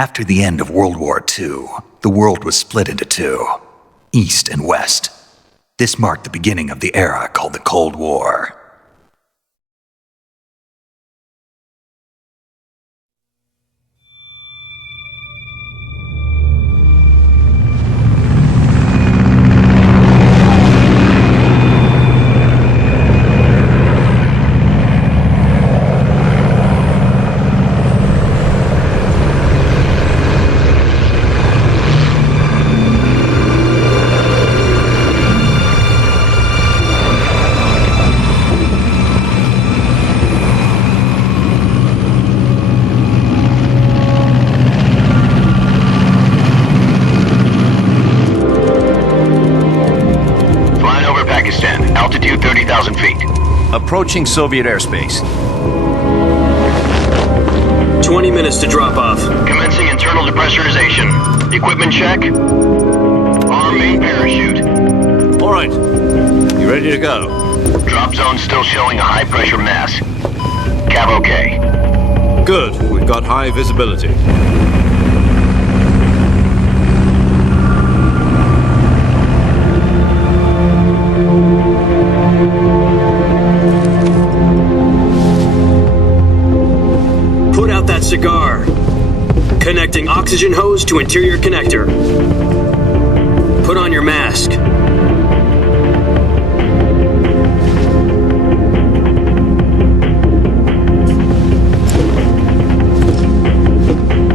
After the end of World War II, the world was split into two, East and West. This marked the beginning of the era called the Cold War. Altitude 30,000 feet. Approaching Soviet airspace. 20 minutes to drop off. Commencing internal depressurization. Equipment check. Arm main parachute. All right. You ready to go? Drop zone still showing a high pressure mass. Cav okay. Good. We've got high visibility. Cigar. Connecting oxygen hose to interior connector. Put on your mask.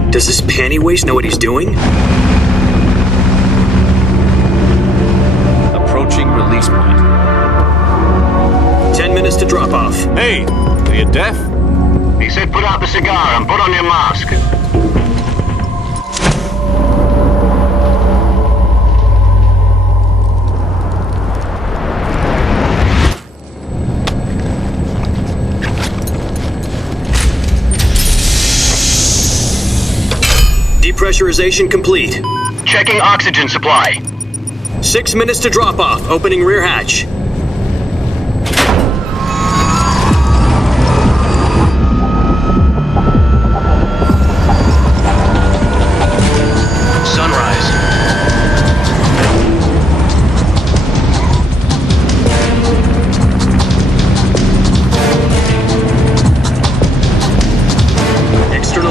Does this panty waste know what he's doing? Approaching release point. 10 minutes to drop off. Hey, are you deaf? He said put out the cigar and put on your mask. Depressurization complete. Checking oxygen supply. 6 minutes to drop off. Opening rear hatch.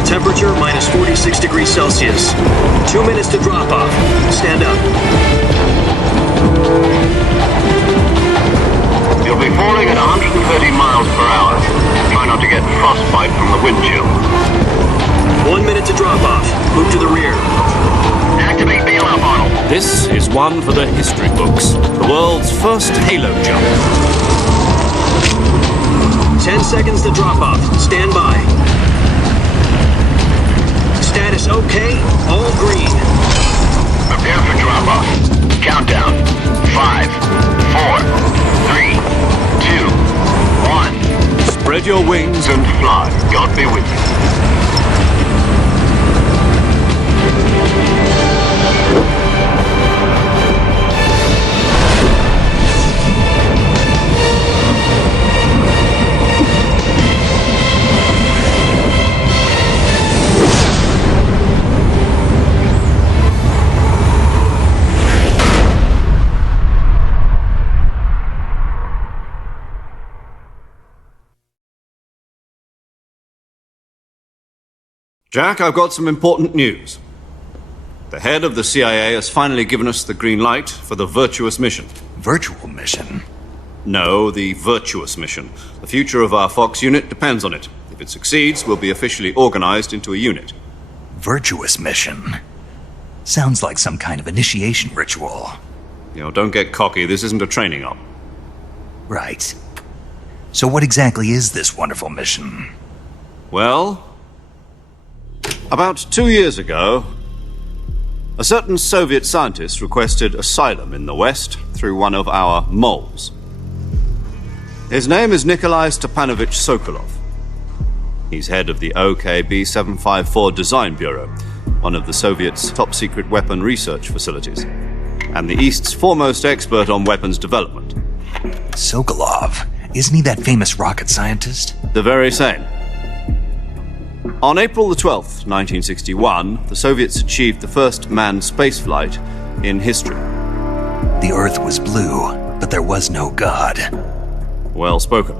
Temperature minus 46 degrees Celsius. 2 minutes to drop off. Stand up. You'll be falling at 130 miles per hour. Try not to get frostbite from the wind chill. 1 minute to drop off. Move to the rear. Activate bailout model. This is one for the history books. The world's first halo jump. 10 seconds to drop off. Stand by. Status okay, all green. Prepare for drop-off. Countdown. 5, 4, 3, 2, 1. Spread your wings And fly. God be with you. Jack, I've got some important news. The head of the CIA has finally given us the green light for the virtuous mission. Virtual mission? No, the virtuous mission. The future of our Fox unit depends on it. If it succeeds, we'll be officially organized into a unit. Virtuous mission? Sounds like some kind of initiation ritual. Don't get cocky. This isn't a training op. Right. So what exactly is this wonderful mission? Well, about 2 years ago, a certain Soviet scientist requested asylum in the West through one of our moles. His name is Nikolai Stepanovich Sokolov. He's head of the OKB-754 Design Bureau, one of the Soviets' top-secret weapon research facilities, and the East's foremost expert on weapons development. Sokolov? Isn't he that famous rocket scientist? The very same. On April the 12th, 1961, the Soviets achieved the first manned spaceflight in history. The Earth was blue, but there was no God. Well spoken.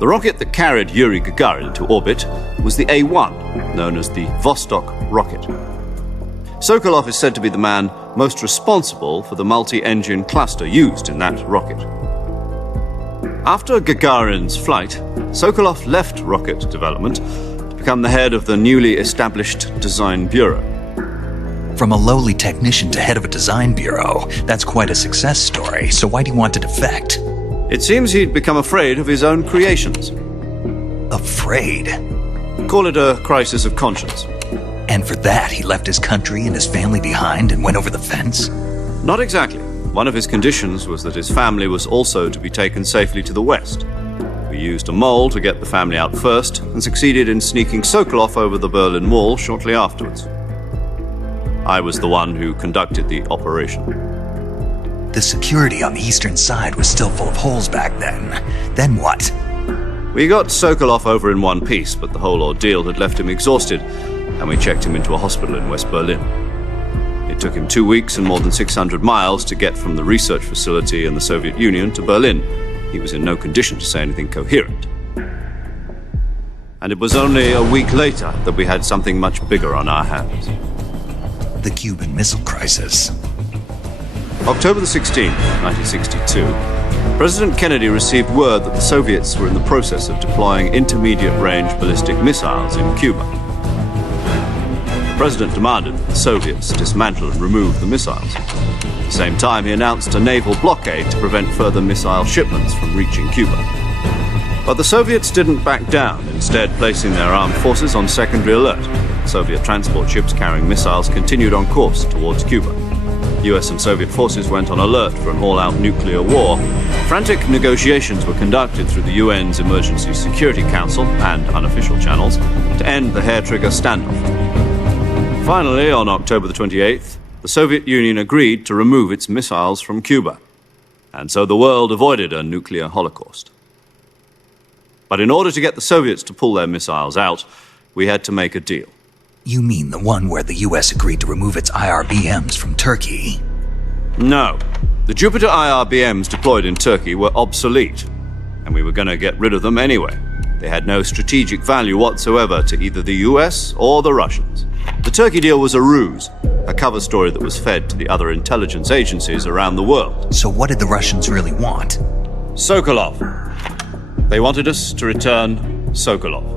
The rocket that carried Yuri Gagarin into orbit was the A-1, known as the Vostok rocket. Sokolov is said to be the man most responsible for the multi-engine cluster used in that rocket. After Gagarin's flight, Sokolov left rocket development to become the head of the newly established Design Bureau. From a lowly technician to head of a design bureau, that's quite a success story, so why'd he want to defect? It seems he'd become afraid of his own creations. Afraid? Call it a crisis of conscience. And for that, he left his country and his family behind and went over the fence? Not exactly. One of his conditions was that his family was also to be taken safely to the west. We used a mole to get the family out first and succeeded in sneaking Sokolov over the Berlin Wall shortly afterwards. I was the one who conducted the operation. The security on the eastern side was still full of holes back then. Then what? We got Sokolov over in one piece, but the whole ordeal had left him exhausted, and we checked him into a hospital in West Berlin. It took him 2 weeks and more than 600 miles to get from the research facility in the Soviet Union to Berlin. He was in no condition to say anything coherent. And it was only a week later that we had something much bigger on our hands. The Cuban Missile Crisis. October the 16th, 1962, President Kennedy received word that the Soviets were in the process of deploying intermediate-range ballistic missiles in Cuba. The President demanded that the Soviets dismantle and remove the missiles. At the same time, he announced a naval blockade to prevent further missile shipments from reaching Cuba. But the Soviets didn't back down, instead placing their armed forces on secondary alert. Soviet transport ships carrying missiles continued on course towards Cuba. US and Soviet forces went on alert for an all-out nuclear war. Frantic negotiations were conducted through the UN's Emergency Security Council and unofficial channels to end the hair-trigger standoff. Finally, on October the 28th, the Soviet Union agreed to remove its missiles from Cuba, and so the world avoided a nuclear holocaust. But in order to get the Soviets to pull their missiles out, we had to make a deal. You mean the one where the US agreed to remove its IRBMs from Turkey? No. The Jupiter IRBMs deployed in Turkey were obsolete, and we were going to get rid of them anyway. They had no strategic value whatsoever to either the US or the Russians. The Turkey deal was a ruse, a cover story that was fed to the other intelligence agencies around the world. So what did the Russians really want? Sokolov. They wanted us to return Sokolov.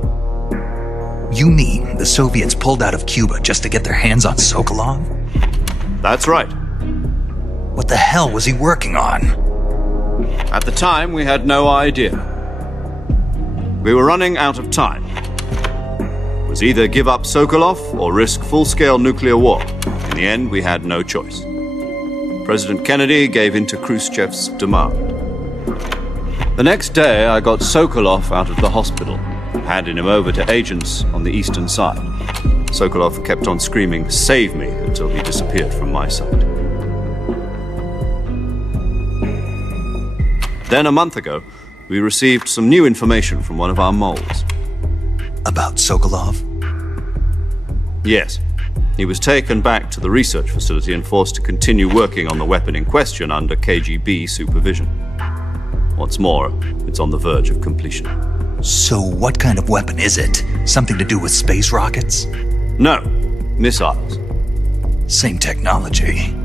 You mean the Soviets pulled out of Cuba just to get their hands on Sokolov? That's right. What the hell was he working on? At the time, we had no idea. We were running out of time. It was either give up Sokolov or risk full-scale nuclear war. In the end, we had no choice. President Kennedy gave in to Khrushchev's demand. The next day, I got Sokolov out of the hospital, handing him over to agents on the eastern side. Sokolov kept on screaming, "Save me," until he disappeared from my sight. Then a month ago, we received some new information from one of our moles. About Sokolov? Yes. He was taken back to the research facility and forced to continue working on the weapon in question under KGB supervision. What's more, it's on the verge of completion. So what kind of weapon is it? Something to do with space rockets? No, missiles. Same technology.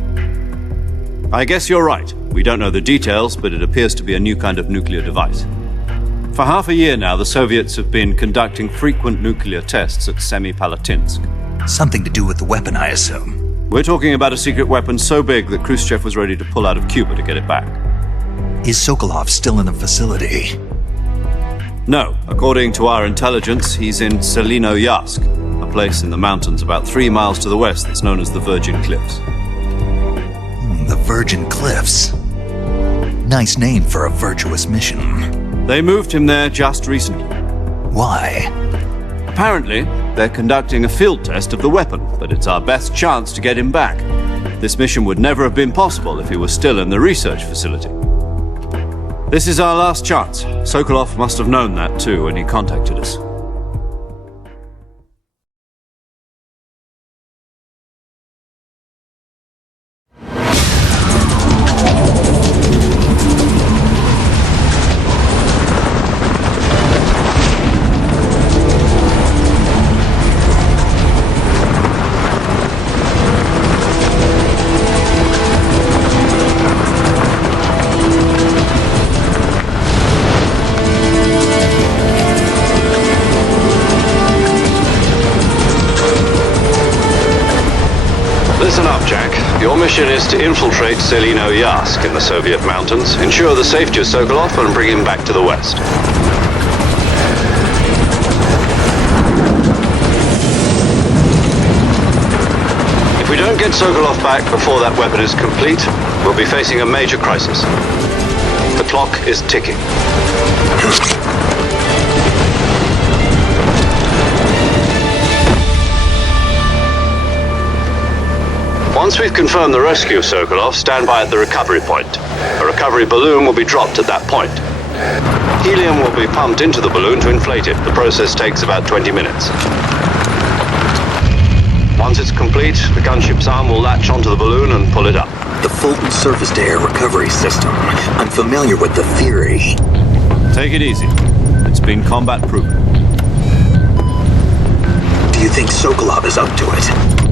I guess you're right. We don't know the details, but it appears to be a new kind of nuclear device. For half a year now, the Soviets have been conducting frequent nuclear tests at Semipalatinsk. Something to do with the weapon, I assume. We're talking about a secret weapon so big that Khrushchev was ready to pull out of Cuba to get it back. Is Sokolov still in the facility? No. According to our intelligence, he's in Selinoyarsk, a place in the mountains about 3 miles to the west that's known as the Virgin Cliffs. The Virgin Cliffs. Nice name for a virtuous mission. They moved him there just recently. Why? Apparently, they're conducting a field test of the weapon, but it's our best chance to get him back. This mission would never have been possible if he was still in the research facility. This is our last chance. Sokolov must have known that too when he contacted us. Listen up, Jack. Your mission is to infiltrate Selino Yask in the Soviet mountains, ensure the safety of Sokolov, and bring him back to the West. If we don't get Sokolov back before that weapon is complete, we'll be facing a major crisis. The clock is ticking. Once we've confirmed the rescue of Sokolov, stand by at the recovery point. A recovery balloon will be dropped at that point. Helium will be pumped into the balloon to inflate it. The process takes about 20 minutes. Once it's complete, the gunship's arm will latch onto the balloon and pull it up. The Fulton surface-to-air recovery system. I'm familiar with the theory. Take it easy. It's been combat-proven. Do you think Sokolov is up to it?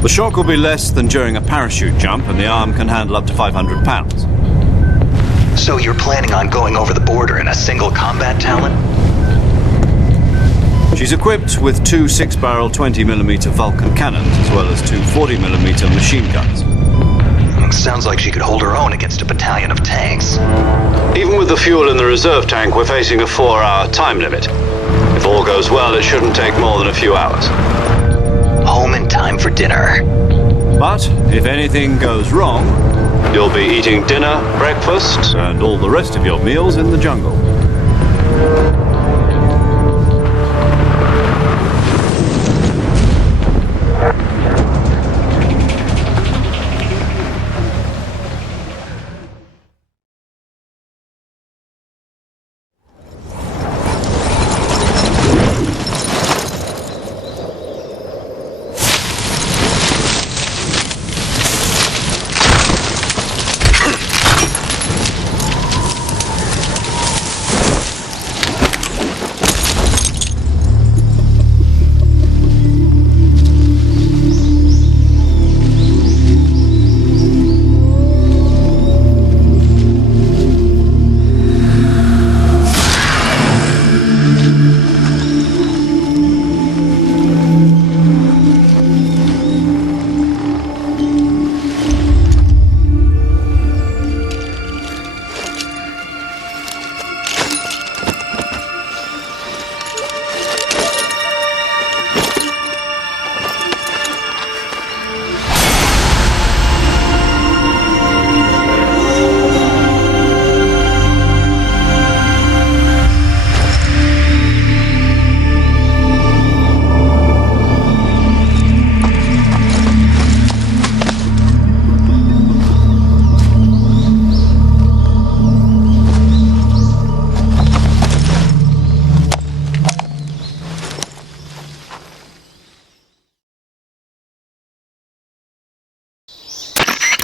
The shock will be less than during a parachute jump, and the arm can handle up to 500 pounds. So you're planning on going over the border in a single combat Talon? She's equipped with two 6-barrel 20mm Vulcan cannons, as well as two 40mm machine guns. Sounds like she could hold her own against a battalion of tanks. Even with the fuel in the reserve tank, we're facing a 4-hour time limit. If all goes well, it shouldn't take more than a few hours. Home in time for dinner. But if anything goes wrong, you'll be eating dinner, breakfast, and all the rest of your meals in the jungle.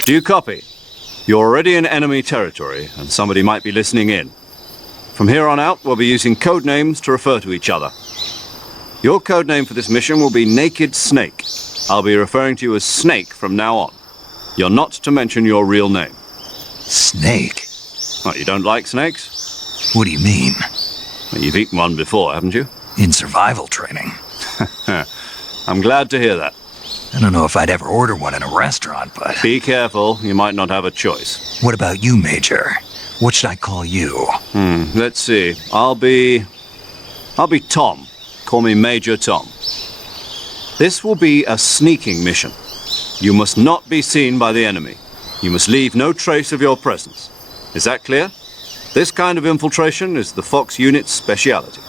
Do you copy? You're already in enemy territory, and somebody might be listening in. From here on out, we'll be using code names to refer to each other. Your code name for this mission will be Naked Snake. I'll be referring to you as Snake from now on. You're not to mention your real name. Snake? What, you don't like snakes? What do you mean? Well, you've eaten one before, haven't you? In survival training. I'm glad to hear that. I don't know if I'd ever order one in a restaurant, but... Be careful, you might not have a choice. What about you, Major? What should I call you? Let's see. I'll be Tom. Call me Major Tom. This will be a sneaking mission. You must not be seen by the enemy. You must leave no trace of your presence. Is that clear? This kind of infiltration is the Fox unit's speciality.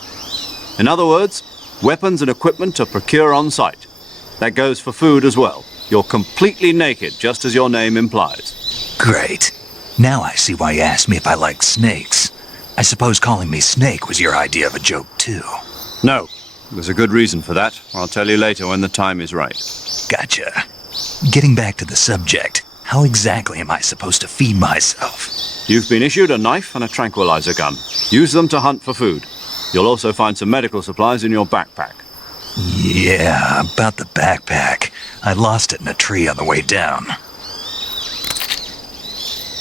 In other words, weapons and equipment are procured on site. That goes for food as well. You're completely naked, just as your name implies. Great. Now I see why you asked me if I liked snakes. I suppose calling me Snake was your idea of a joke, too. No, there's a good reason for that. I'll tell you later when the time is right. Gotcha. Getting back to the subject, how exactly am I supposed to feed myself? You've been issued a knife and a tranquilizer gun. Use them to hunt for food. You'll also find some medical supplies in your backpack. Yeah, about the backpack. I lost it in a tree on the way down.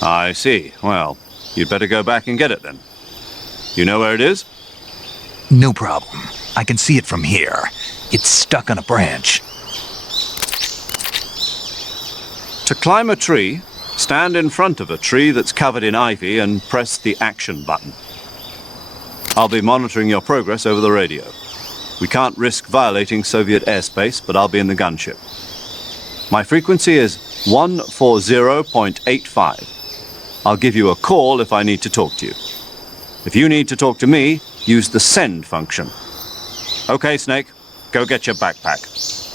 I see. Well, you'd better go back and get it then. You know where it is? No problem. I can see it from here. It's stuck on a branch. To climb a tree, stand in front of a tree that's covered in ivy and press the action button. I'll be monitoring your progress over the radio. We can't risk violating Soviet airspace, but I'll be in the gunship. My frequency is 140.85. I'll give you a call if I need to talk to you. If you need to talk to me, use the send function. Okay, Snake, go get your backpack.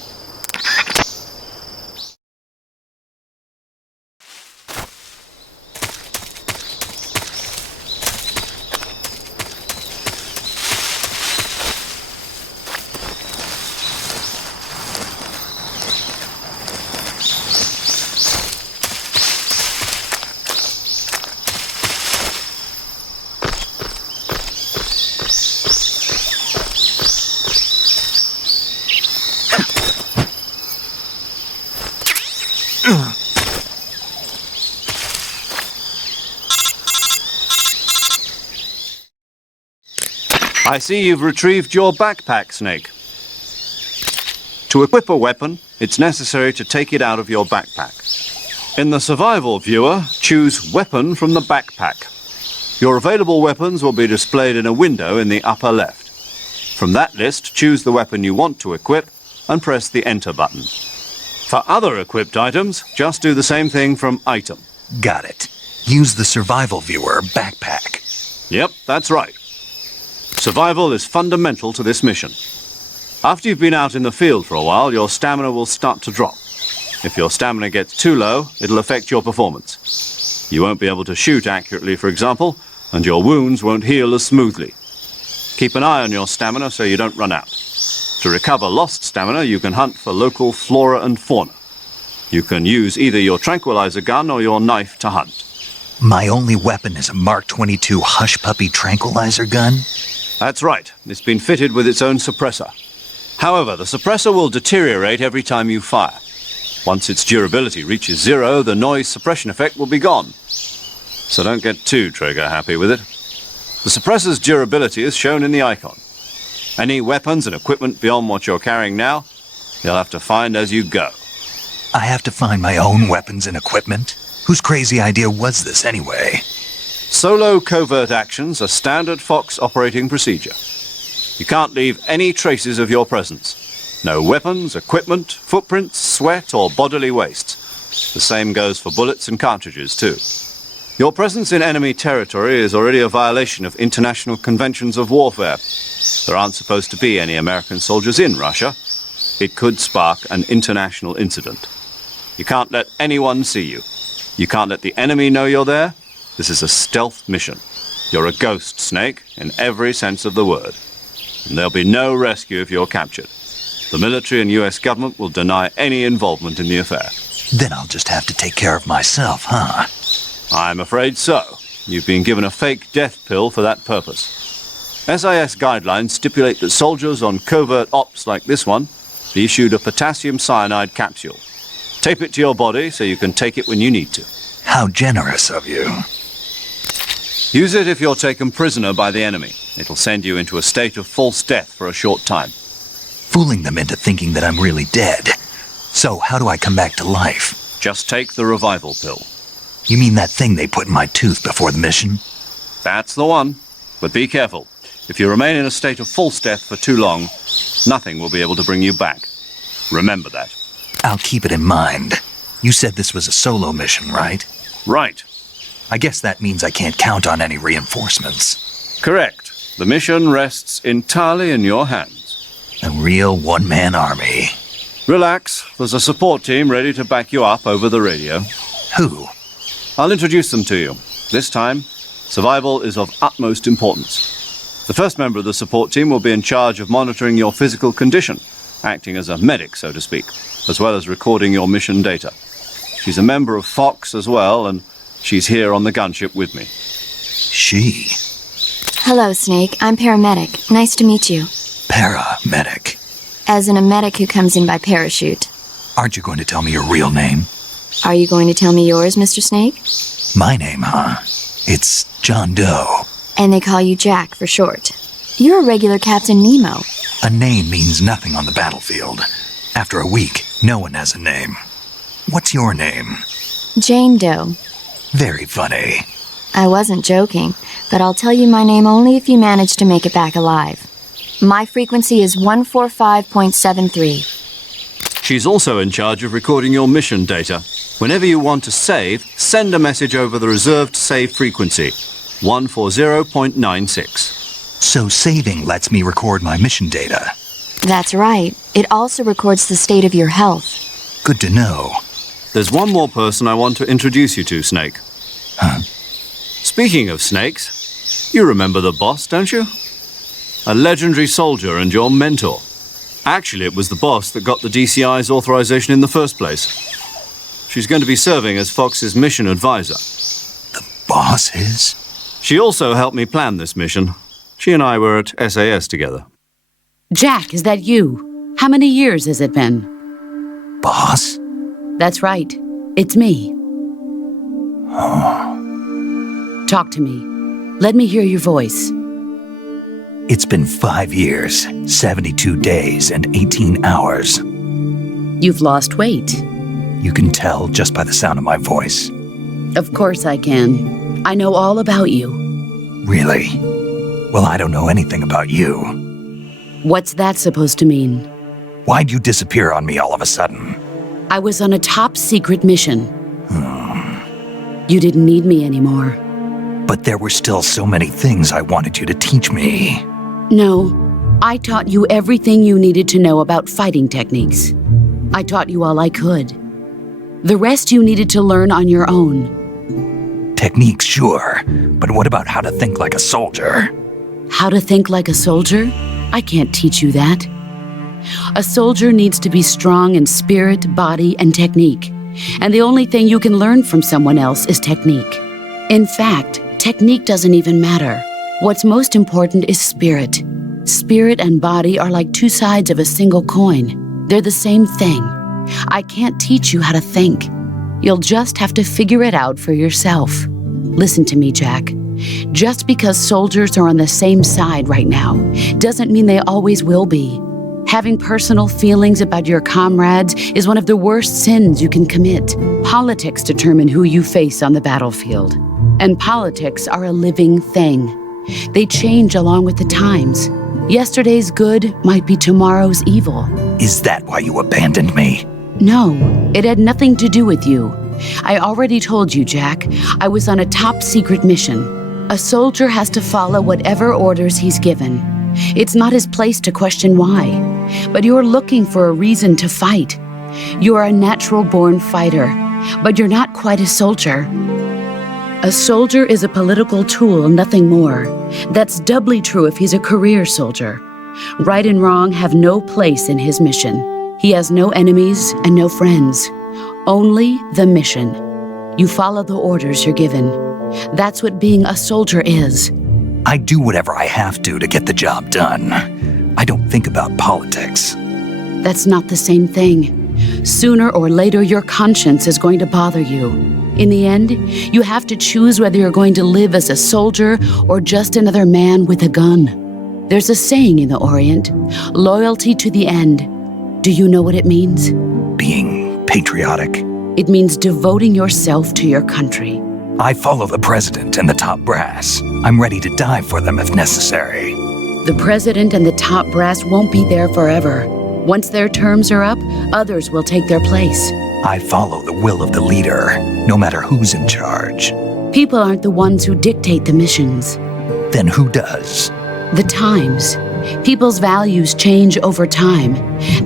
I see you've retrieved your backpack, Snake. To equip a weapon, it's necessary to take it out of your backpack. In the survival viewer, choose Weapon from the backpack. Your available weapons will be displayed in a window in the upper left. From that list, choose the weapon you want to equip and press the Enter button. For other equipped items, just do the same thing from Item. Got it. Use the survival viewer backpack. Yep, that's right. Survival is fundamental to this mission. After you've been out in the field for a while, your stamina will start to drop. If your stamina gets too low, it'll affect your performance. You won't be able to shoot accurately, for example, and your wounds won't heal as smoothly. Keep an eye on your stamina so you don't run out. To recover lost stamina, you can hunt for local flora and fauna. You can use either your tranquilizer gun or your knife to hunt. My only weapon is a Mark 22 Hush Puppy tranquilizer gun? That's right. It's been fitted with its own suppressor. However, the suppressor will deteriorate every time you fire. Once its durability reaches 0, the noise suppression effect will be gone. So don't get too trigger-happy with it. The suppressor's durability is shown in the icon. Any weapons and equipment beyond what you're carrying now, you'll have to find as you go. I have to find my own weapons and equipment? Whose crazy idea was this anyway? Solo covert actions are standard Fox operating procedure. You can't leave any traces of your presence. No weapons, equipment, footprints, sweat, or bodily waste. The same goes for bullets and cartridges, too. Your presence in enemy territory is already a violation of international conventions of warfare. There aren't supposed to be any American soldiers in Russia. It could spark an international incident. You can't let anyone see you. You can't let the enemy know you're there. This is a stealth mission. You're a ghost, Snake, in every sense of the word. And there'll be no rescue if you're captured. The military and US government will deny any involvement in the affair. Then I'll just have to take care of myself, huh? I'm afraid so. You've been given a fake death pill for that purpose. SIS guidelines stipulate that soldiers on covert ops like this one be issued a potassium cyanide capsule. Tape it to your body so you can take it when you need to. How generous of you. Use it if you're taken prisoner by the enemy. It'll send you into a state of false death for a short time. Fooling them into thinking that I'm really dead. So how do I come back to life? Just take the revival pill. You mean that thing they put in my tooth before the mission? That's the one. But be careful. If you remain in a state of false death for too long, nothing will be able to bring you back. Remember that. I'll keep it in mind. You said this was a solo mission, right? Right. I guess that means I can't count on any reinforcements. Correct. The mission rests entirely in your hands. A real one-man army. Relax. There's a support team ready to back you up over the radio. Who? I'll introduce them to you. This time, survival is of utmost importance. The first member of the support team will be in charge of monitoring your physical condition, acting as a medic, so to speak, as well as recording your mission data. She's a member of Fox as well, and she's here on the gunship with me. She? Hello, Snake. I'm paramedic. Nice to meet you. Paramedic. As in a medic who comes in by parachute. Aren't you going to tell me your real name? Are you going to tell me yours, Mr. Snake? My name, huh? It's John Doe. And they call you Jack for short. You're a regular Captain Nemo. A name means nothing on the battlefield. After a week, no one has a name. What's your name? Jane Doe. Very funny. I wasn't joking, but I'll tell you my name only if you manage to make it back alive. My frequency is 145.73. She's also in charge of recording your mission data. Whenever you want to save, send a message over the reserved save frequency, 140.96. So saving lets me record my mission data. That's right. It also records the state of your health. Good to know. There's one more person I want to introduce you to, Snake. Huh? Speaking of snakes, you remember the boss, don't you? A legendary soldier and your mentor. Actually, it was the boss that got the DCI's authorization in the first place. She's going to be serving as Fox's mission advisor. The boss is? She also helped me plan this mission. She and I were at SAS together. Jack, is that you? How many years has it been? Boss? That's right. It's me. Talk to me. Let me hear your voice. It's been 5 years, 72 days, and 18 hours. You've lost weight. You can tell just by the sound of my voice. Of course I can. I know all about you. Really? Well, I don't know anything about you. What's that supposed to mean? Why'd you disappear on me all of a sudden? I was on a top-secret mission. You didn't need me anymore. But there were still so many things I wanted you to teach me. No, I taught you everything you needed to know about fighting techniques. I taught you all I could. The rest you needed to learn on your own. Techniques, sure. But what about how to think like a soldier? How to think like a soldier? I can't teach you that. A soldier needs to be strong in spirit, body, and technique. And the only thing you can learn from someone else is technique. In fact, technique doesn't even matter. What's most important is spirit. Spirit and body are like two sides of a single coin. They're the same thing. I can't teach you how to think. You'll just have to figure it out for yourself. Listen to me, Jack. Just because soldiers are on the same side right now doesn't mean they always will be. Having personal feelings about your comrades is one of the worst sins you can commit. Politics determine who you face on the battlefield. And politics are a living thing. They change along with the times. Yesterday's good might be tomorrow's evil. Is that why you abandoned me? No, it had nothing to do with you. I already told you, Jack. I was on a top-secret mission. A soldier has to follow whatever orders he's given. It's not his place to question why. But you're looking for a reason to fight. You're a natural-born fighter, but you're not quite a soldier. A soldier is a political tool, nothing more. That's doubly true if he's a career soldier. Right and wrong have no place in his mission. He has no enemies and no friends. Only the mission. You follow the orders you're given. That's what being a soldier is. I do whatever I have to get the job done. I don't think about politics. That's not the same thing. Sooner or later, your conscience is going to bother you. In the end, you have to choose whether you're going to live as a soldier or just another man with a gun. There's a saying in the Orient, loyalty to the end. Do you know what it means? Being patriotic. It means devoting yourself to your country. I follow the president and the top brass. I'm ready to die for them if necessary. The president and the top brass won't be there forever. Once their terms are up, others will take their place. I follow the will of the leader, no matter who's in charge. People aren't the ones who dictate the missions. Then who does? The times. People's values change over time,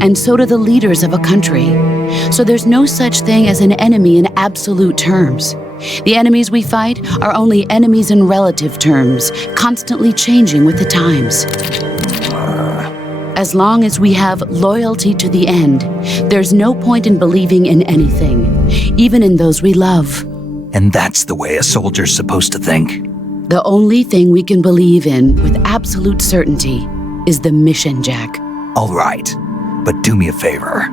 and so do the leaders of a country. So there's no such thing as an enemy in absolute terms. The enemies we fight are only enemies in relative terms, constantly changing with the times. As long as we have loyalty to the end, there's no point in believing in anything, even in those we love. And that's the way a soldier's supposed to think? The only thing we can believe in with absolute certainty is the mission, Jack. All right, but do me a favor.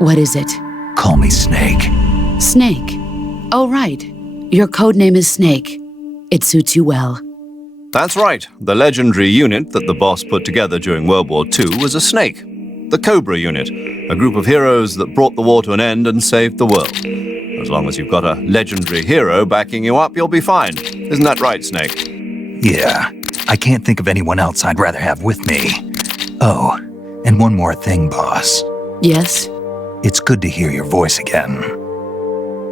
What is it? Call me Snake. Snake. Oh, right. Your codename is Snake. It suits you well. That's right. The legendary unit that the boss put together during World War II was a snake. the Cobra Unit, a group of heroes that brought the war to an end and saved the world. As long as you've got a legendary hero backing you up, you'll be fine. Isn't that right, Snake? Yeah, I can't think of anyone else I'd rather have with me. Oh, and one more thing, boss. Yes? It's good to hear your voice again.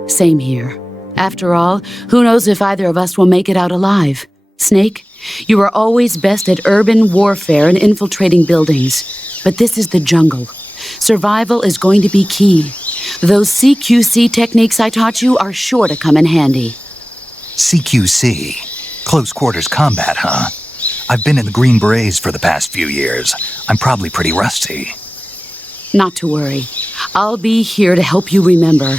Same here. After all, who knows if either of us will make it out alive? Snake, you are always best at urban warfare and infiltrating buildings. But this is the jungle. Survival is going to be key. Those CQC techniques I taught you are sure to come in handy. CQC? Close quarters combat, huh? I've been in the Green Berets for the past few years. I'm probably pretty rusty. Not to worry. I'll be here to help you remember.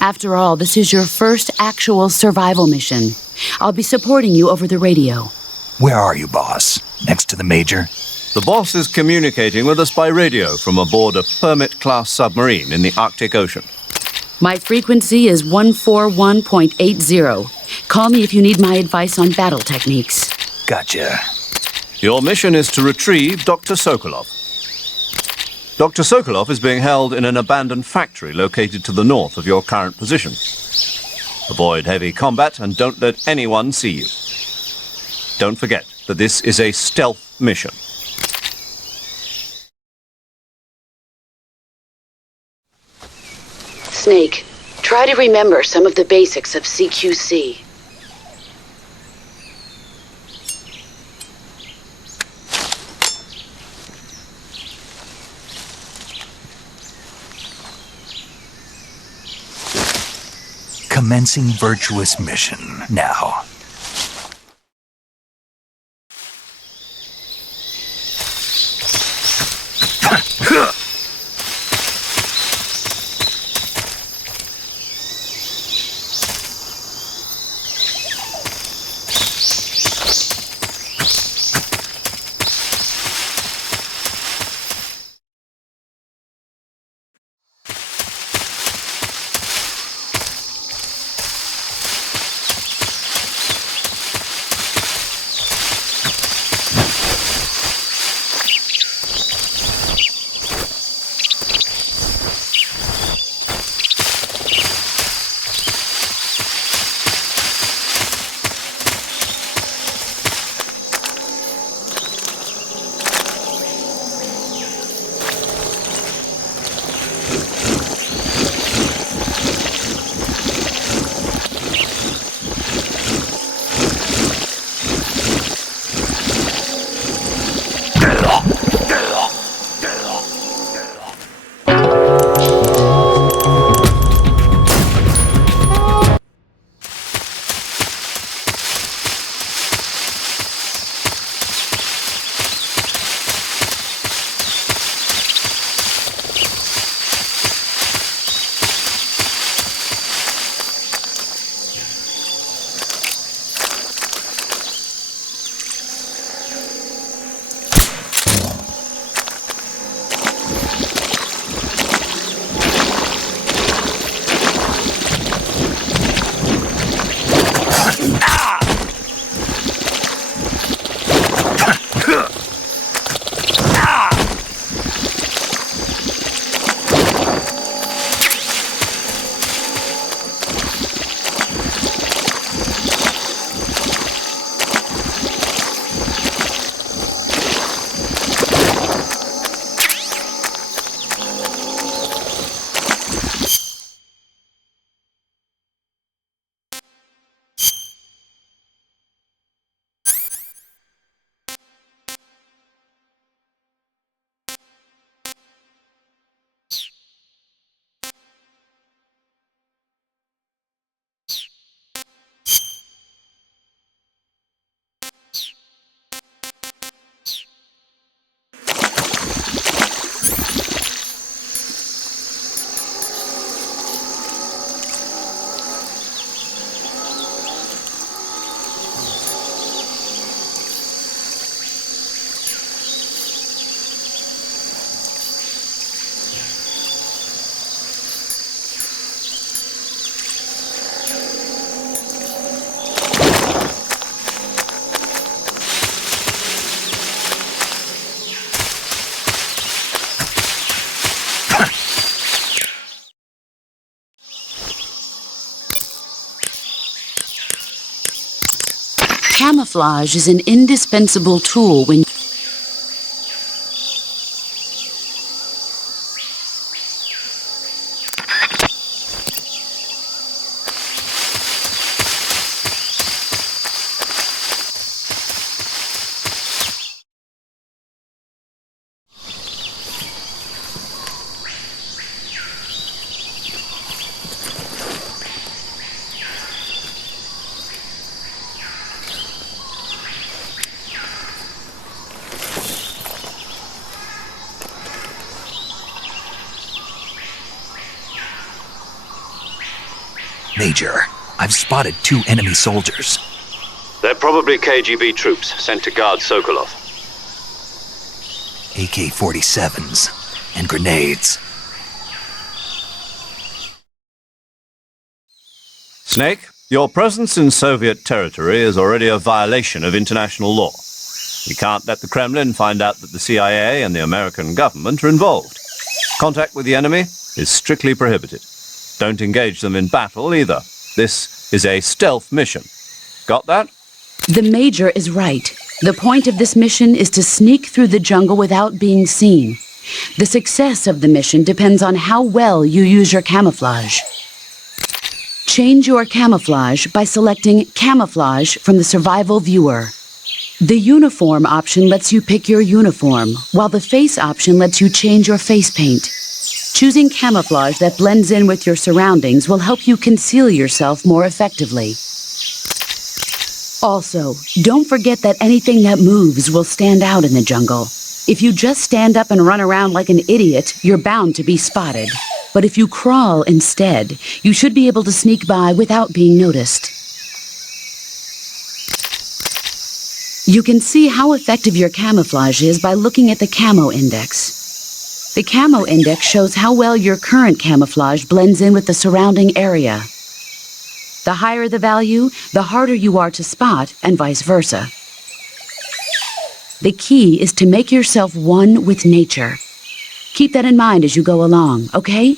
After all, this is your first actual survival mission. I'll be supporting you over the radio. Where are you, boss? Next to the Major? The boss is communicating with us by radio from aboard a Permit-class submarine in the Arctic Ocean. My frequency is 141.80. Call me if you need my advice on battle techniques. Gotcha. Your mission is to retrieve Dr. Sokolov. Dr. Sokolov is being held in an abandoned factory located to the north of your current position. Avoid heavy combat and don't let anyone see you. Don't forget that this is a stealth mission. Snake, try to remember some of the basics of CQC. Commencing virtuous mission now. Camouflage is an indispensable tool when Major, I've spotted 2 enemy soldiers. They're probably KGB troops sent to guard Sokolov. AK-47s and grenades. Snake, your presence in Soviet territory is already a violation of international law. We can't let the Kremlin find out that the CIA and the American government are involved. Contact with the enemy is strictly prohibited. Don't engage them in battle either. This is a stealth mission. Got that? the Major is right. The point of this mission is to sneak through the jungle without being seen. The success of the mission depends on how well you use your camouflage. Change your camouflage by selecting Camouflage from the Survival Viewer. The Uniform option lets you pick your uniform, while the Face option lets you change your face paint. Choosing camouflage that blends in with your surroundings will help you conceal yourself more effectively. Also, don't forget that anything that moves will stand out in the jungle. If you just stand up and run around like an idiot, you're bound to be spotted. But if you crawl instead, you should be able to sneak by without being noticed. You can see how effective your camouflage is by looking at the Camo Index. The Camo Index shows how well your current camouflage blends in with the surrounding area. The higher the value, the harder you are to spot, and vice versa. The key is to make yourself one with nature. Keep that in mind as you go along, okay?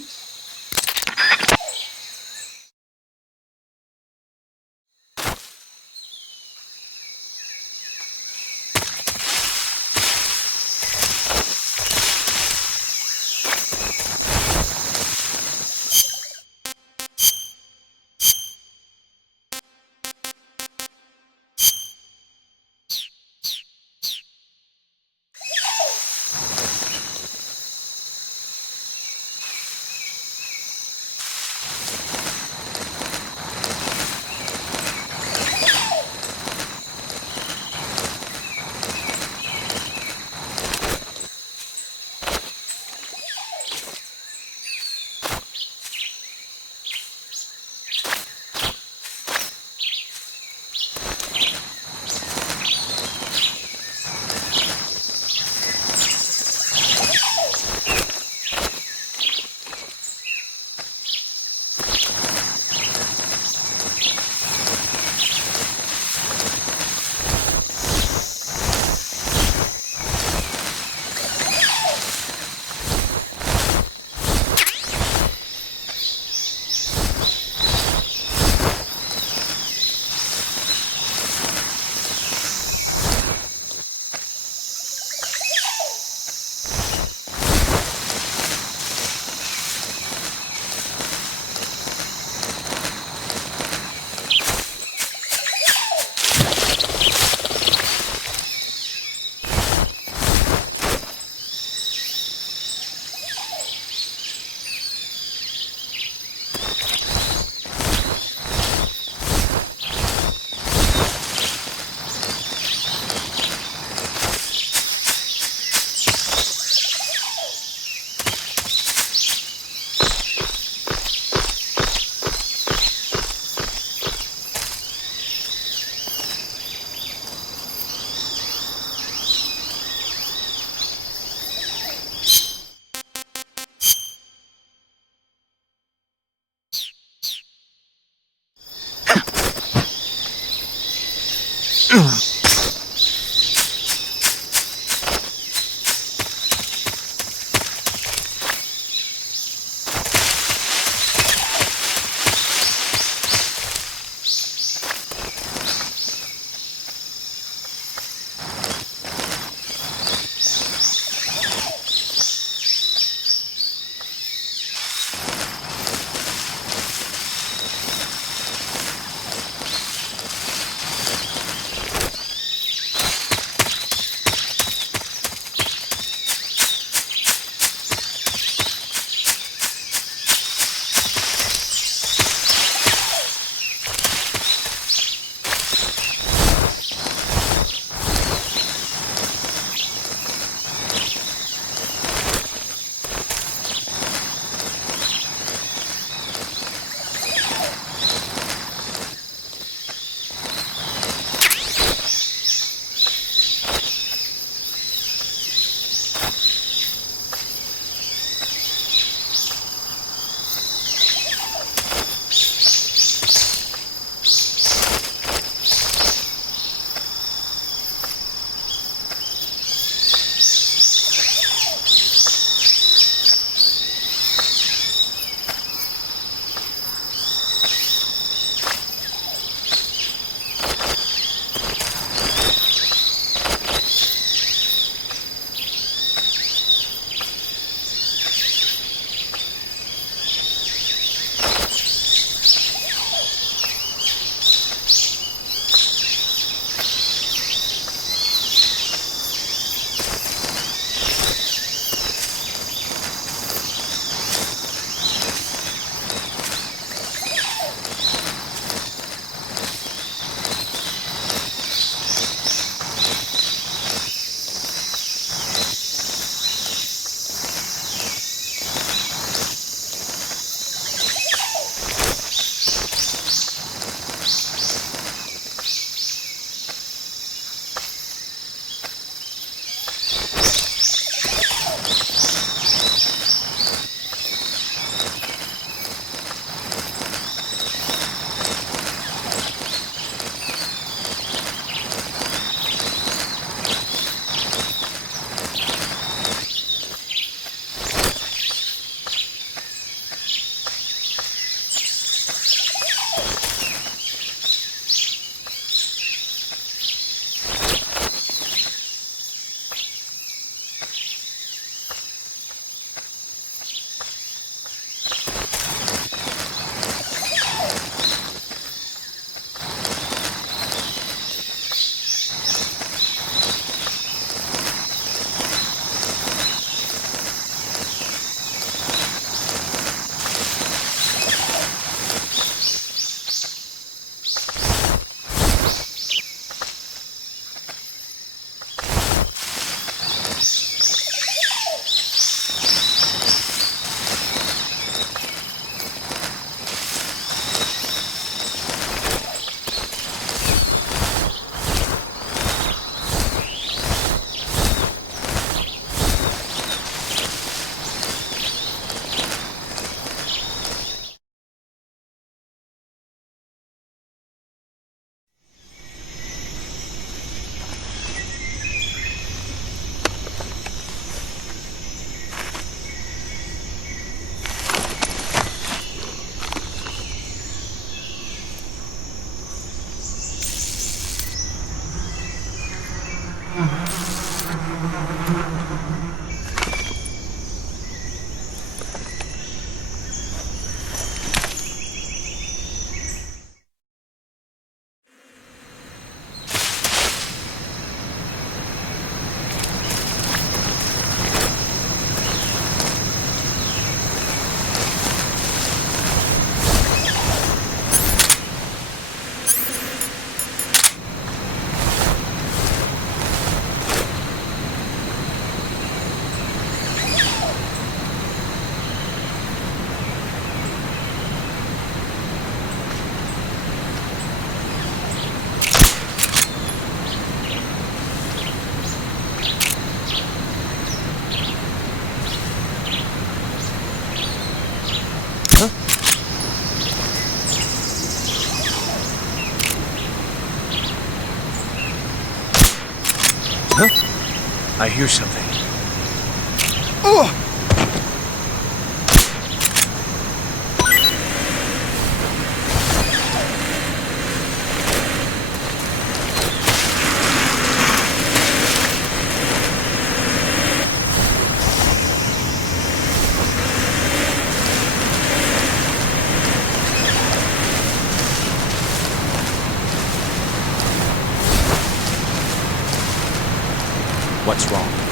hear something. What's wrong?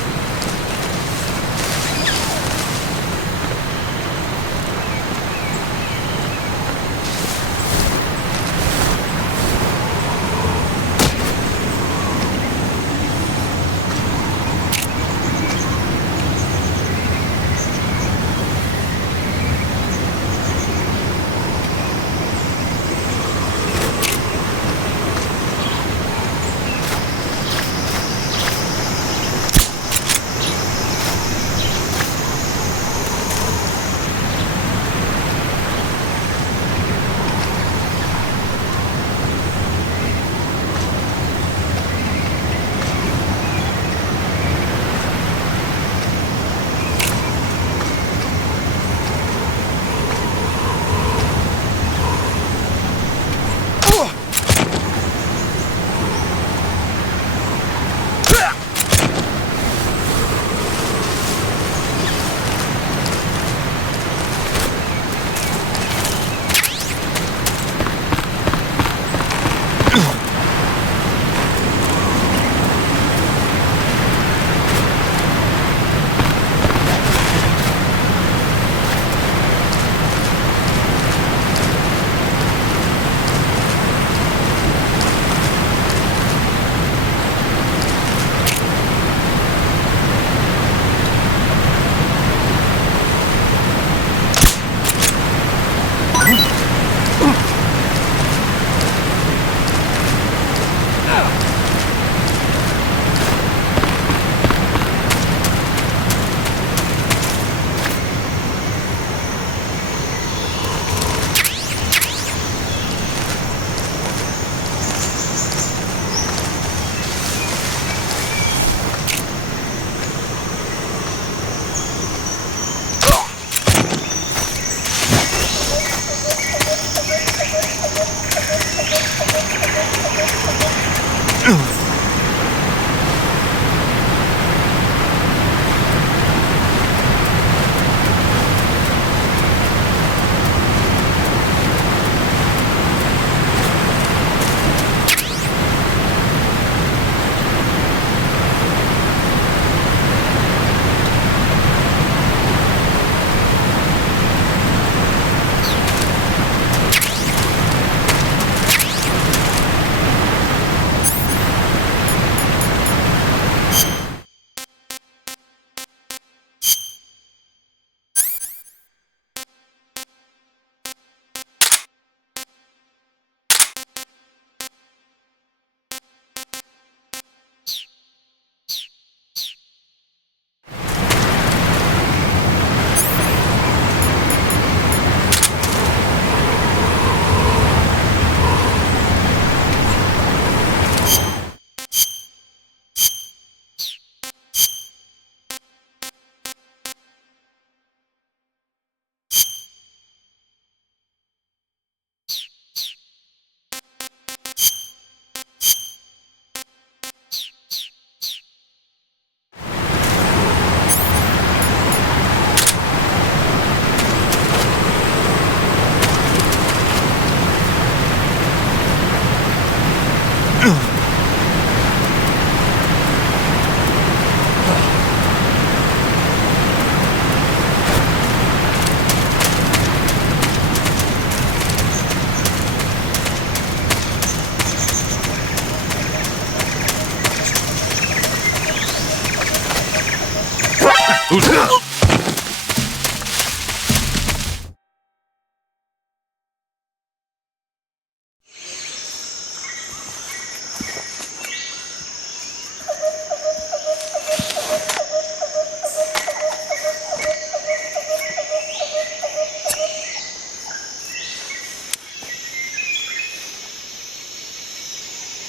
Who's that?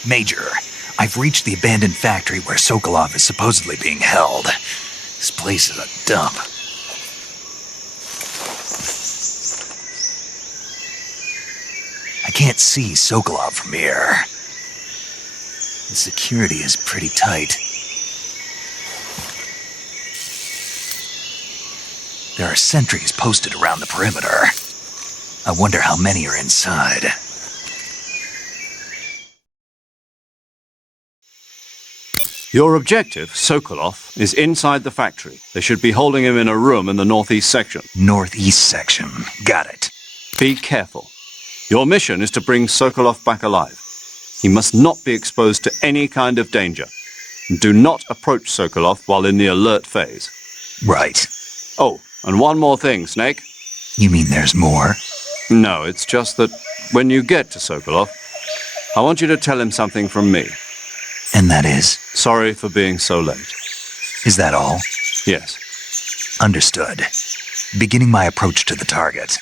Major, I've reached the abandoned factory where Sokolov is supposedly being held. This place is a dump. I can't see Sokolov from here. The security is pretty tight. There are sentries posted around the perimeter. I wonder how many are inside. Your objective, Sokolov, is inside the factory. They should be holding him in a room in the northeast section. Northeast section. Got it. Be careful. Your mission is to bring Sokolov back alive. He must not be exposed to any kind of danger. Do not approach Sokolov while in the alert phase. Right. Oh, and one more thing, Snake. You mean there's more? No, it's just that when you get to Sokolov, I want you to tell him something from me. And that is? Sorry for being so late. Is that all? Yes. Understood. Beginning my approach to the target.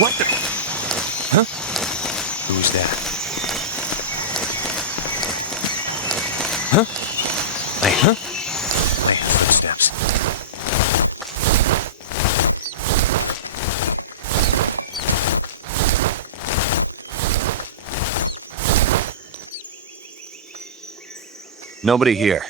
What the? Huh? Who's that? Huh? Huh? I hear footsteps. Nobody here.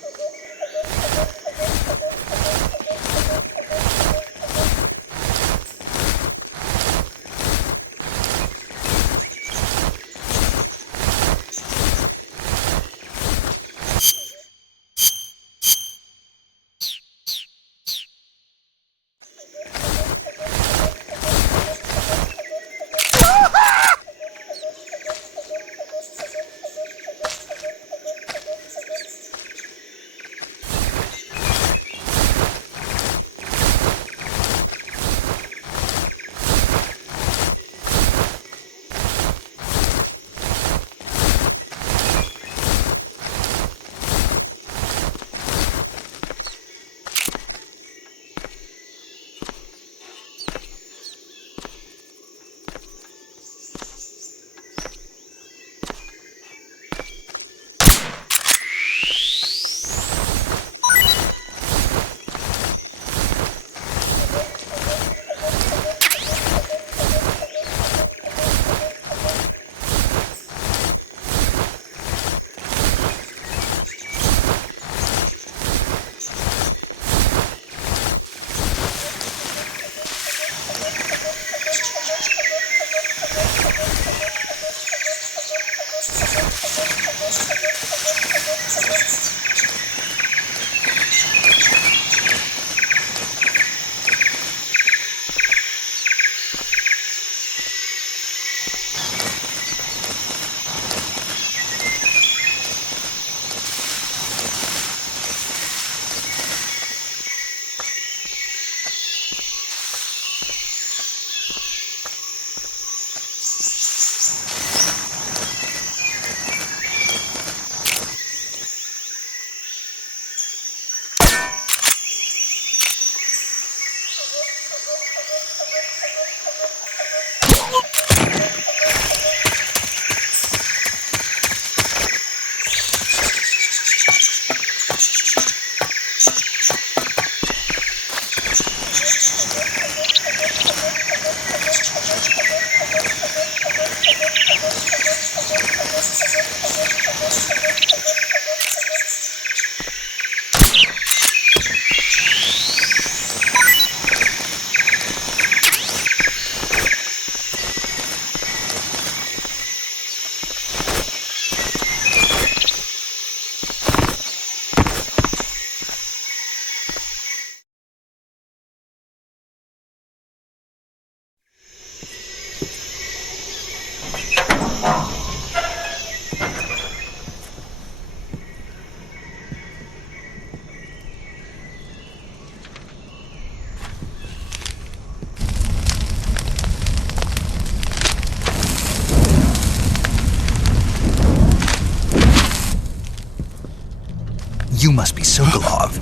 You must be Sokolov.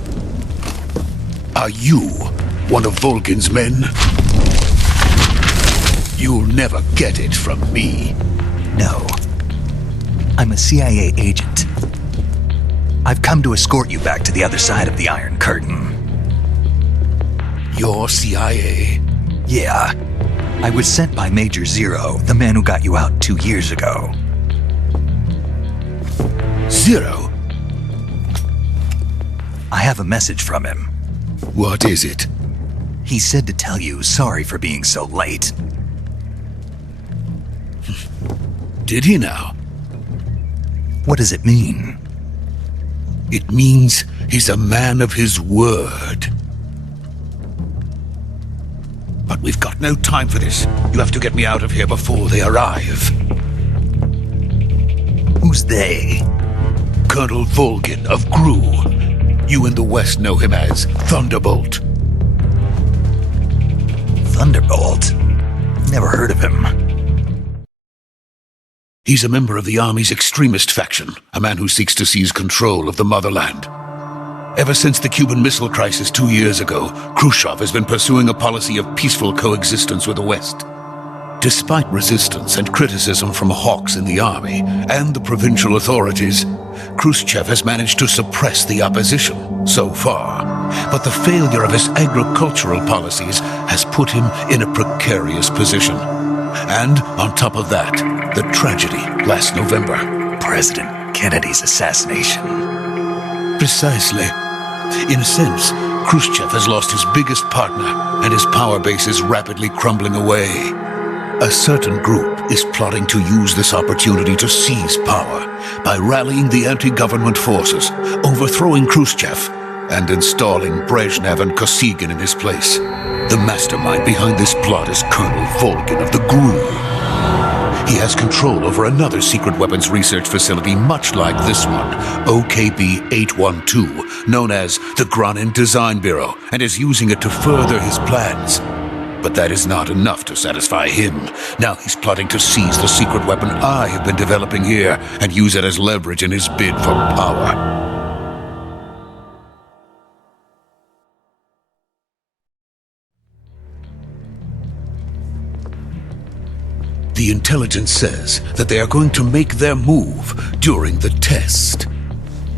Are you one of Volgin's men? You'll never get it from me. No. I'm a CIA agent. I've come to escort you back to the other side of the Iron Curtain. You're CIA? Yeah. I was sent by Major Zero, the man who got you out 2 years ago. Zero? I have a message from him. What is it? He said to tell you sorry for being so late. Did he now? What does it mean? It means he's a man of his word. But we've got no time for this. You have to get me out of here before they arrive. Who's they? Colonel Volgin of GRU. You in the West know him as Thunderbolt. Thunderbolt? Never heard of him. He's a member of the Army's extremist faction, a man who seeks to seize control of the motherland. Ever since the Cuban Missile Crisis 2 years ago, Khrushchev has been pursuing a policy of peaceful coexistence with the West. Despite resistance and criticism from hawks in the army and the provincial authorities, Khrushchev has managed to suppress the opposition so far. But the failure of his agricultural policies has put him in a precarious position. And on top of that, the tragedy last November. President Kennedy's assassination. Precisely. In a sense, Khrushchev has lost his biggest partner, and his power base is rapidly crumbling away. A certain group is plotting to use this opportunity to seize power by rallying the anti-government forces, overthrowing Khrushchev, and installing Brezhnev and Kosygin in his place. The mastermind behind this plot is Colonel Volgin of the GRU. He has control over another secret weapons research facility much like this one, OKB-812, known as the Granin Design Bureau, and is using it to further his plans. But that is not enough to satisfy him. Now he's plotting to seize the secret weapon I have been developing here and use it as leverage in his bid for power. The intelligence says that they are going to make their move during the test.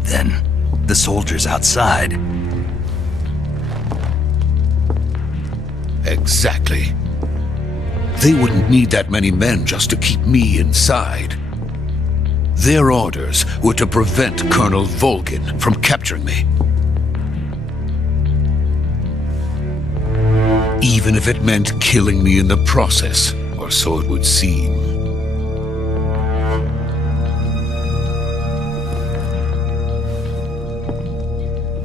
Then, the soldiers outside. Exactly. They wouldn't need that many men just to keep me inside. Their orders were to prevent Colonel Volgin from capturing me. Even if it meant killing me in the process. Or so it would seem.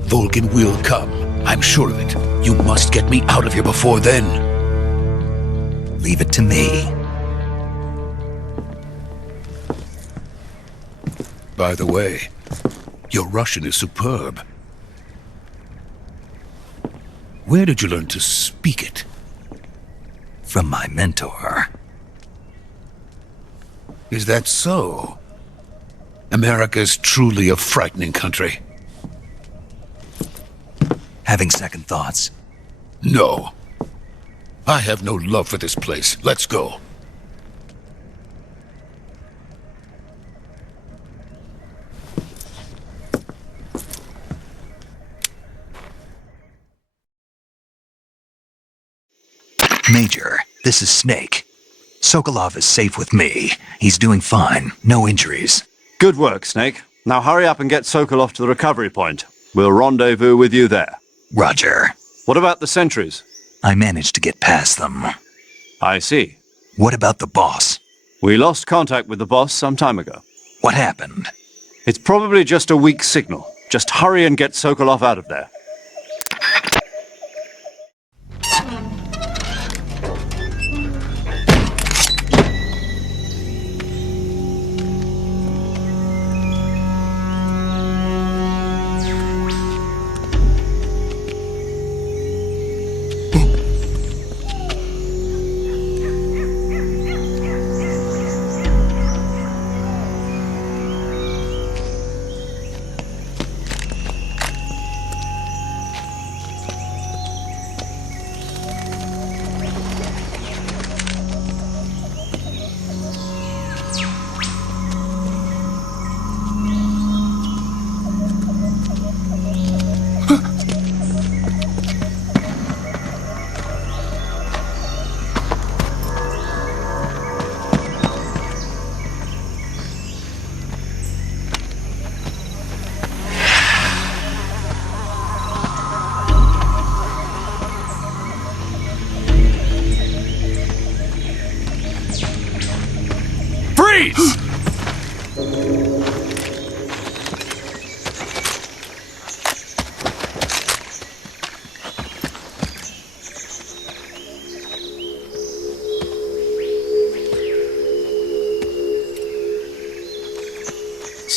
Volgin will come. I'm sure of it. You must get me out of here before then. Leave it to me. By the way, your Russian is superb. Where did you learn to speak it? From my mentor. Is that so? America is truly a frightening country. Having second thoughts? No. I have no love for this place. Let's go. Major, this is Snake. Sokolov is safe with me. He's doing fine. No injuries. Good work, Snake. Now hurry up and get Sokolov to the recovery point. We'll rendezvous with you there. Roger. What about the sentries? I managed to get past them. I see. What about the boss? We lost contact with the boss some time ago. What happened? It's probably just a weak signal. Just hurry and get Sokolov out of there.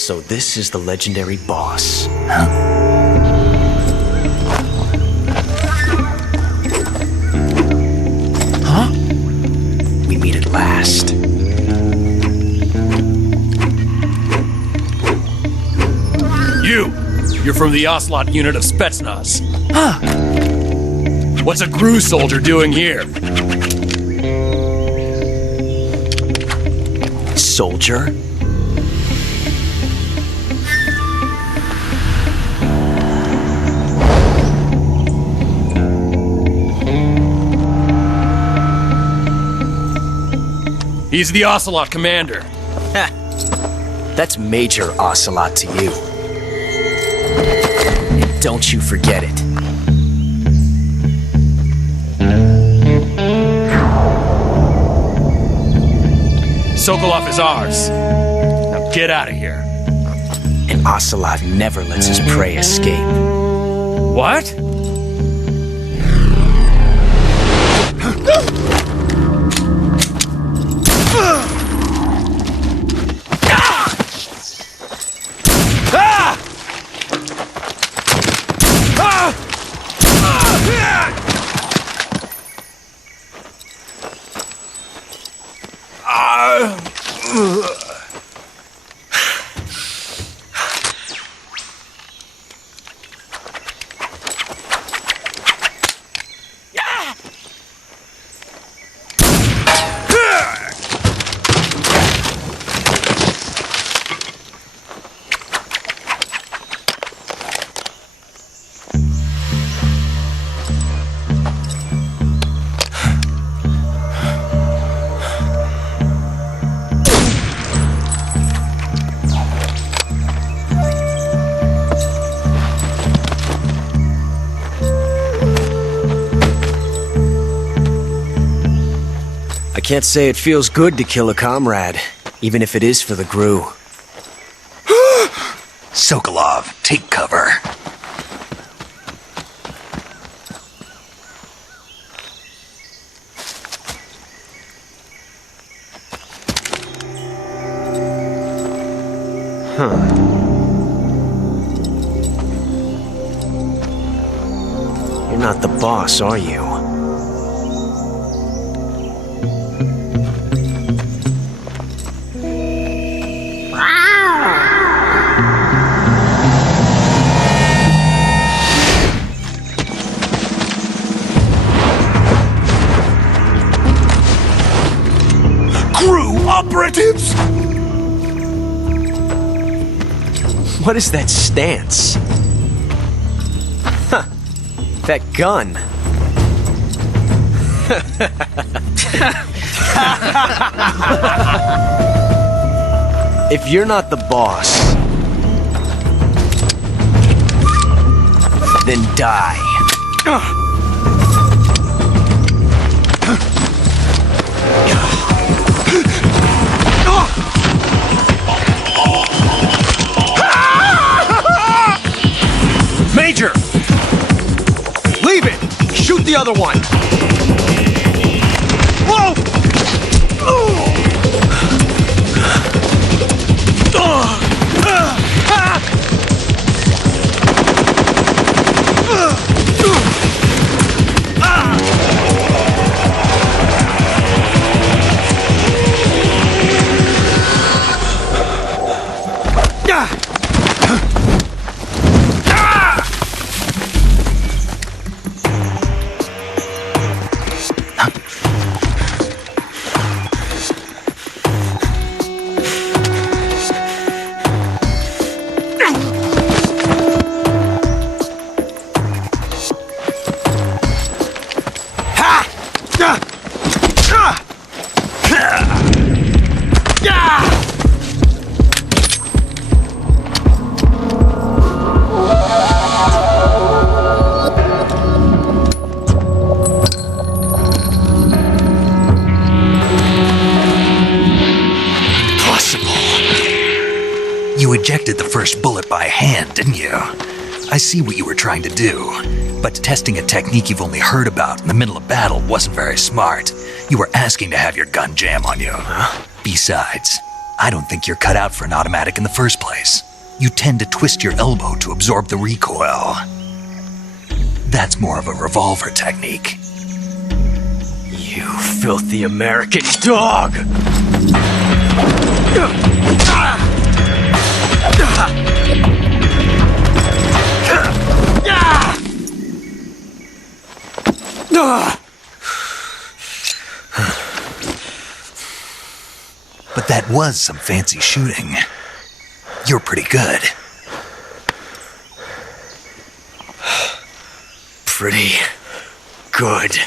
So this is the legendary boss. Huh? We meet at last. You're from the Ocelot unit of Spetsnaz. Huh. What's a GRU soldier doing here? Soldier? He's the Ocelot commander. Ha! That's Major Ocelot to you. And don't you forget it. Sokolov is ours. Now get out of here. And Ocelot never lets his prey escape. What? I can't say it feels good to kill a comrade, even if it is for the GRU. Sokolov, take cover. You're not the boss, are you? GRU operatives! What is that stance? Huh. That gun. If you're not the boss, then die. Major! Leave it! Shoot the other one! Whoa! You ejected the first bullet by hand, didn't you? I see what you were trying to do, but testing a technique you've only heard about in the middle of battle wasn't very smart. You were asking to have your gun jam on you. Besides, I don't think you're cut out for an automatic in the first place. You tend to twist your elbow to absorb the recoil. That's more of a revolver technique. You filthy American dog! But that was some fancy shooting. You're pretty good. Pretty good.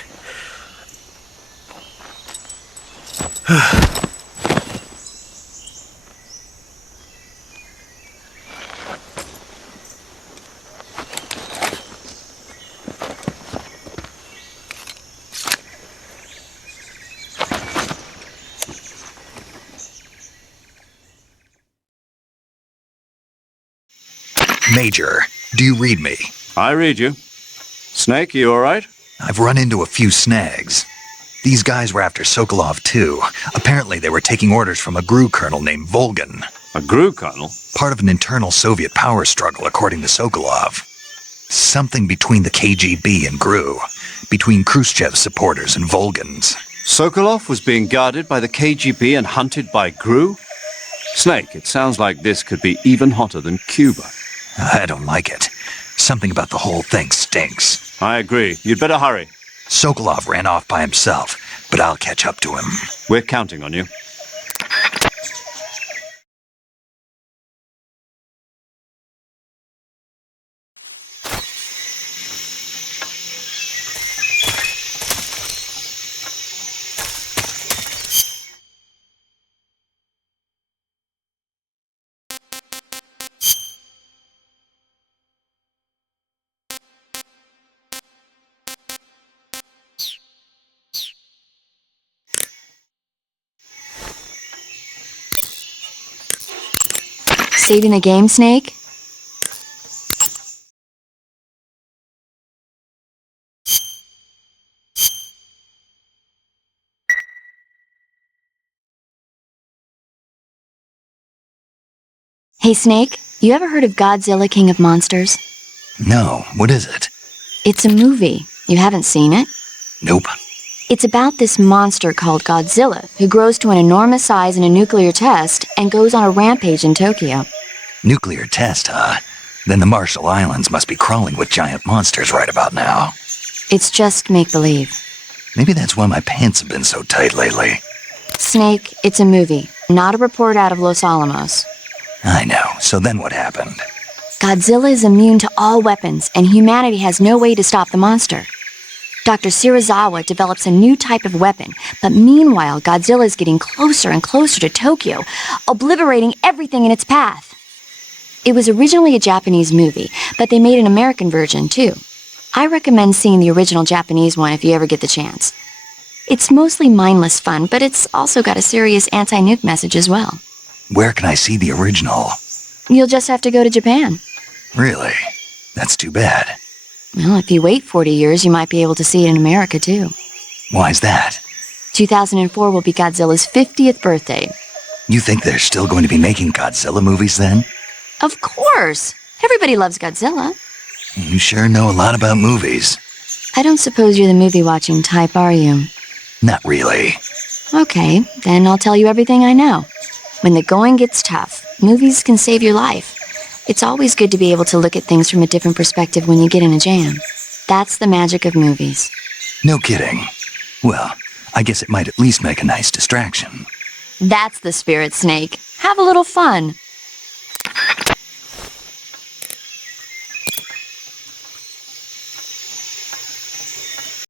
Major, do you read me? I read you. Snake, you all right? I've run into a few snags. These guys were after Sokolov too. Apparently they were taking orders from a GRU colonel named Volgan. A GRU colonel? Part of an internal Soviet power struggle, according to Sokolov. Something between the KGB and GRU. Between Khrushchev's supporters and Volgan's. Sokolov was being guarded by the KGB and hunted by GRU? Snake, it sounds like this could be even hotter than Cuba. I don't like it. Something about the whole thing stinks. I agree. You'd better hurry. Sokolov ran off by himself, but I'll catch up to him. We're counting on you. Saving the game, Snake? Hey, Snake, you ever heard of Godzilla, King of Monsters? No, what is it? It's a movie. You haven't seen it? Nope. It's about this monster called Godzilla, who grows to an enormous size in a nuclear test and goes on a rampage in Tokyo. Nuclear test, huh? Then the Marshall Islands must be crawling with giant monsters right about now. It's just make-believe. Maybe that's why my pants have been so tight lately. Snake, it's a movie, not a report out of Los Alamos. I know. So then what happened? Godzilla is immune to all weapons, and humanity has no way to stop the monster. Dr. Shirazawa develops a new type of weapon, but meanwhile, Godzilla is getting closer and closer to Tokyo, obliterating everything in its path. It was originally a Japanese movie, but they made an American version, too. I recommend seeing the original Japanese one if you ever get the chance. It's mostly mindless fun, but it's also got a serious anti-nuke message as well. Where can I see the original? You'll just have to go to Japan. Really? That's too bad. Well, if you wait 40 years, you might be able to see it in America, too. Why's that? 2004 will be Godzilla's 50th birthday. You think they're still going to be making Godzilla movies then? Of course! Everybody loves Godzilla. You sure know a lot about movies. I don't suppose you're the movie-watching type, are you? Not really. Okay, then I'll tell you everything I know. When the going gets tough, movies can save your life. It's always good to be able to look at things from a different perspective when you get in a jam. That's the magic of movies. No kidding. Well, I guess it might at least make a nice distraction. That's the spirit, Snake. Have a little fun.